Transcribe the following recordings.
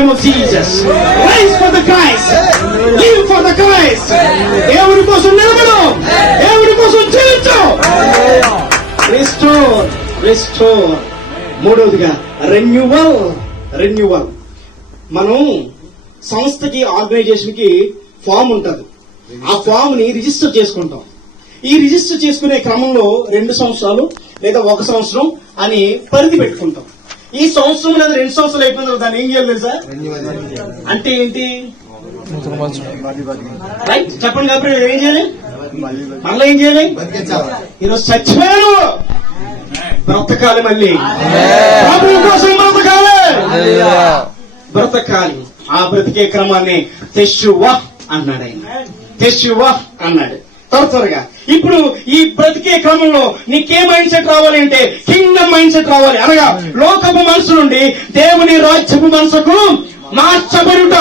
name of Jesus. Rise for the Christ. Live for the Christ. దేవుడి కోసం నిలబడు, దేవుడి కోసం జీవించు. రిస్టోర్. మూడవదిగా రెన్యువల్. మనం సంస్థకి, ఆర్గనైజేషన్ కి ఫామ్ ఉంటుంది. ఆ ఫామ్ ని రిజిస్టర్ చేసుకుంటాం. ఈ రిజిస్టర్ చేసుకునే క్రమంలో 2 సంవత్సరాలు లేదా 1 సంవత్సరం అని పరిధి పెట్టుకుంటాం. ఈ సంవత్సరం లేదా 2 సంవత్సరాలు అయిపోయిన దాన్ని ఏం చేయాలి తెలుసా? అంటే ఏంటి? రైట్, చెప్పండి కాబట్టి ఏం చేయాలి? మళ్ళీ ఏం చేయాలి? ఈరోజు చచ్చిపోయాను, బ్రతకాలి, మళ్ళీ ప్రభు కోసం బ్రతకాలి. ఆ బ్రతికే క్రమాన్ని తెషువా అన్నాడు ఆయన. తెషువా అన్నాడు. త్వరగా ఇప్పుడు ఈ బ్రతికే క్రమంలో నీకే మైండ్ సెట్ రావాలి అంటే కింగ్డమ్ మైండ్ సెట్ రావాలి. అనగా లోకపు మనసు నుండి దేవుని రాజ్యపు మనసుకు మార్చబడుట.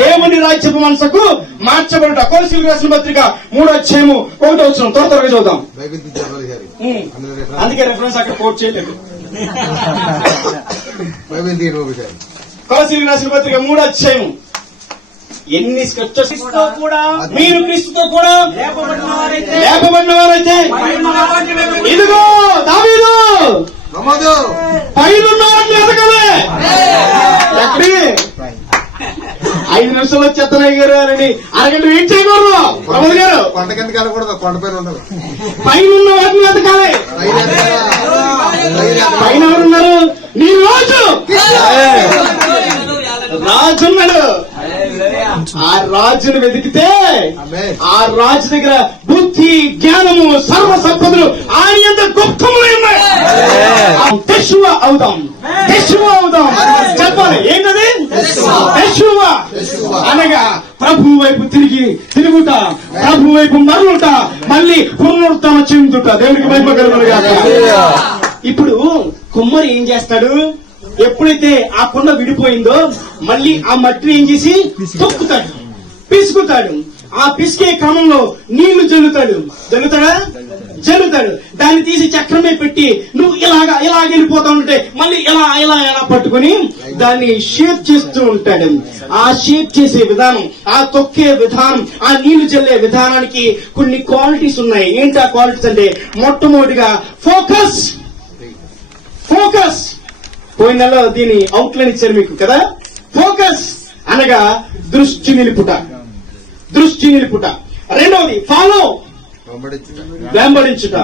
దేవుని రాజ్యపు మనసుకు మార్చబడుట. కొలస్సీయులకు రాసిన పత్రిక 3:1 త్వరగా చూద్దాం. అందుకే రెఫరెన్స్ అక్కడ కోట్ చేయలేదు. కొలస్సీయులకు రాసిన పత్రిక 3 ఎన్ని స్క్రిప్చర్స్ కూడా మీరు క్రీస్తుతో కూడా లేపబడిన వారైతే ఇదిగో దావీదు పైనున్న వాటిని ఎదగలే. ఎక్కడి 5 నిమిషాలు వచ్చేత్తనాయి గారు అని అరగంట వెయిట్ చేయకూడదు. ప్రమోద్ గారు కొండ కింద కలకూడదు, కొండపైన ఉండదు. పైనున్న వాటిని ఎదగాలి. పైన ఎవరున్నారు? నీ రాజున్నాడు. ఆ రాజును వెతికితే ఆ రాజు దగ్గర బుద్ధి, జ్ఞానము, సర్వ సంపదలు ఆయన ఎంత గుప్తములై ఉన్నాయి. తెషువా అవుదాం చెప్పాలి. ఏంటది? తెషువా అనగా ప్రభు వైపు తిరుగుట, ప్రభు వైపు మరలుట, మళ్ళీ పునరుత్థానం చెందుట. దేవునికి మహిమ కలుగునుగాక. ఇప్పుడు కుమ్మరి ఏం చేస్తాడు? ఎప్పుడైతే ఆ కొండ విడిపోయిందో మళ్ళీ ఆ మట్టిని ఏం చేసి తొక్కుతాడు, పిసుకుతాడు. ఆ పిసికే క్రమంలో నీళ్లు జల్లుతాడు. దాన్ని తీసి చక్రమే పెట్టి నువ్వు ఇలా వెళ్ళిపోతా ఉంటే మళ్ళీ ఇలా పట్టుకుని దాన్ని షేప్ చేస్తూ ఉంటాడు. ఆ షేప్ చేసే విధానం, ఆ తొక్కే విధానం, ఆ నీళ్లు జల్లే విధానానికి కొన్ని క్వాలిటీస్ ఉన్నాయి. ఏంటి ఆ క్వాలిటీస్ అంటే, మొట్టమొదటిగా ఫోకస్. పోయిన నెలలో దీని అవుట్లైన్ ఇచ్చారు మీకు కదా. ఫోకస్ అనగా దృష్టి నిలుపుట. రెండవది ఫాలో, వెంబడించుట.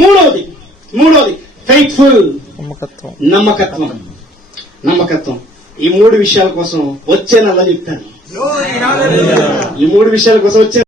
మూడవది ఫెయిత్ఫుల్, నమ్మకత్వం. ఈ 3 విషయాల కోసం వచ్చే నెల చెప్తాను. ఈ 3 విషయాల కోసం వచ్చే